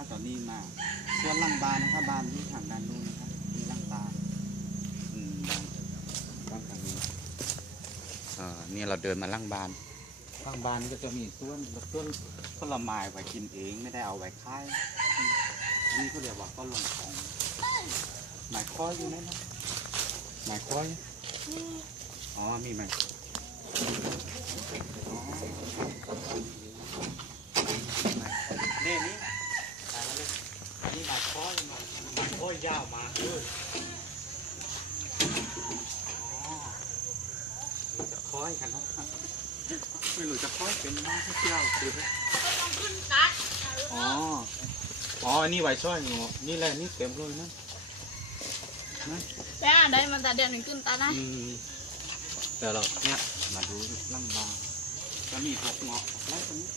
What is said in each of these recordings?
นะตอนนี้มาส่วนหลังบานนะครับบานที่ทางด้านนู้นนะครับมีหลังบานอืมบานบานทางนี้เอ่อนี่ยเราเดินมาหลังบานหลังบานก็จะมีส่วนส่วนผลไม้ไว้กินเองไม่ได้เอาไว้ขายนนี้ก็เรียกว่าต้นลงของหมายค้อยอยู่ไหนนะหมายค้อยอ๋อมีไหมอ๋อนี่นี่ตายแล้วเลยอั นนี้หมายค้อยมาหมายค้อยยาวมาเอออ๋อเราจะค้อยกันนะครับไม่รู้จะค้อยเป็นน้องที่เที่ยวคืออ๋อ อ๋ออันนี้ไว้ช่อยหนูนี่แหละนี่เต็มเลยนะแต่ได้มันแต่เดือนหนึ่งขึ้นตานะอืมเดี๋ยวเราเนี่ยมาดูล่างบางจะมีพวกเงาะอะไรตรงนี้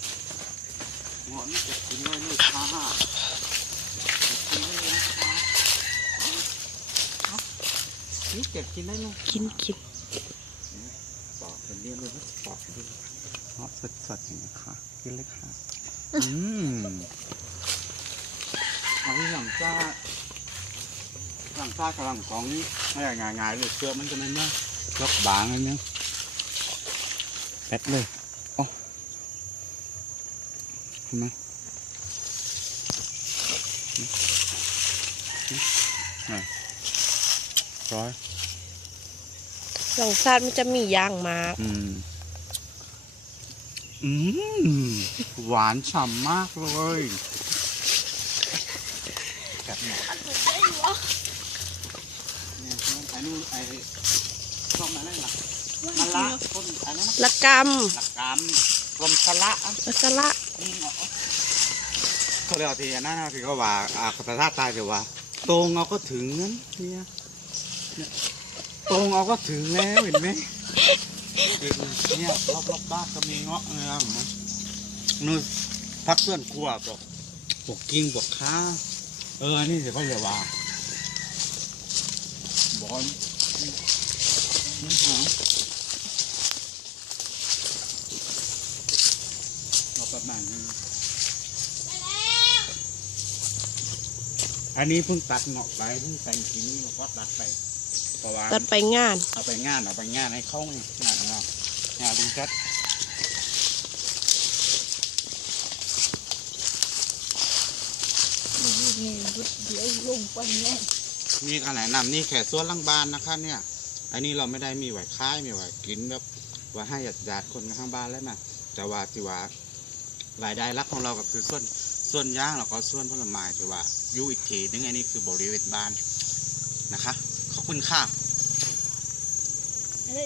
เงาะนี่จะกินได้นี่ช้าจะกินได้เลยช้าเอา นี่เก็บกินได้ไหมกินกินปอกเป็นเรียนเลยนะปอกดูเงาะสดๆอย่างนี้ค่ะกินเลยค่ะ อืมอันนี้หลังจ้าหลังจ้ากำลังกองนี่ไม่ใช่ง่ายๆเลยเชือกมันจะไม่แน่ยกบางอันนี้แป๊ดเลยอ๋อเห็นไหมอะ ร้อยหลังซาดมันจะมียางมาอืม อืม หวานฉ่ำมากเลยแบบนี้เนี่ยไอ้นู่นไอ้ชอบมาได้หรอมะละต้นอะไรนะละกหลักกรรมกลมสละอะำละสละนี่เหรอเขาเรียกว่าทีอันนั้นนะที่เขาว่าอาคาตาตายเดี๋ยวว่าตรงเอาก็ถึงนั้นเนี่ยเนี่ย ตรงเอาก็ถึงแล้วเห็นไหมเนี่ยรอบรอบบ้านก็มีเงาะนะครับเห็นไหมนู่นพักเพื่อนครัวบอกปกกิ้งปกข้า เอออันนี่เดี๋ยวเขาจะว่าบอลนี่หาเราประมาณนี้อันนี้เพิ่งตัดเงาะไปเพิ่งแต่งกิ่งเราก็ตัดไป ประมาณตัดไปงาน เอาไปงานเอาไปงานให้เขานี่งานงานงานลุงจัดนี่รุดเดี๋ยวลงไปแน่นี่ขนาดนำนี่แค่ส่วนหลังบ้านนะคะเนี่ย อันนี้เราไม่ได้มีไว้ค่ายมีไว้กินแบบไว่าให้ญาติญาติคนข้างบ้านแล้วนะแต่ว่าที่ว่ารายได้หลักของเราก็คือส่วนส่วนย่างแล้วก็ส่วนผลไม้ที่ว่าอยู่อีกทีนึงอันนี้คือบริเวณบ้านนะคะ ขอบคุณค่ะ